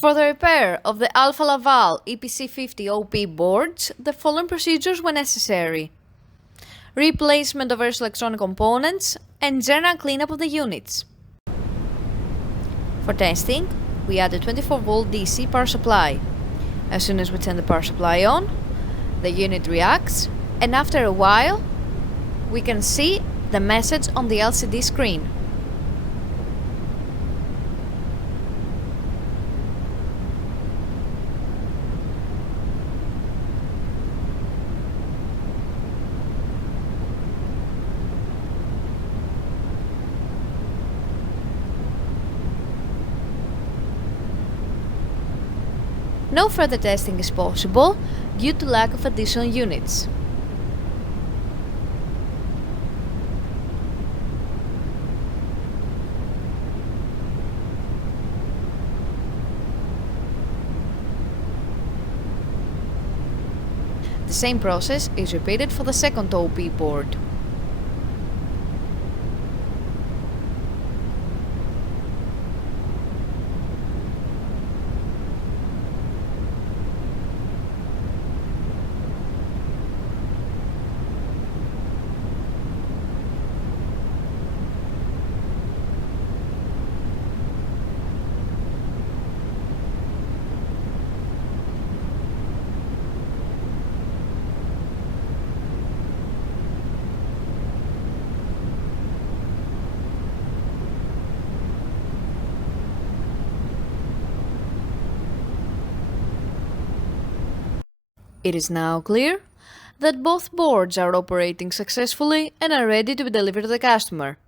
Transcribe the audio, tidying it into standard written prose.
For the repair of the Alfa Laval EPC50 OP boards, the following procedures were necessary: replacement of various electronic components and general cleanup of the units. For testing, we add a 24-volt DC power supply. As soon as we turn the power supply on, the unit reacts, and after a while, we can see the message on the LCD screen. No further testing is possible due to lack of additional units. The same process is repeated for the second OP board. It is now clear that both boards are operating successfully and are ready to be delivered to the customer.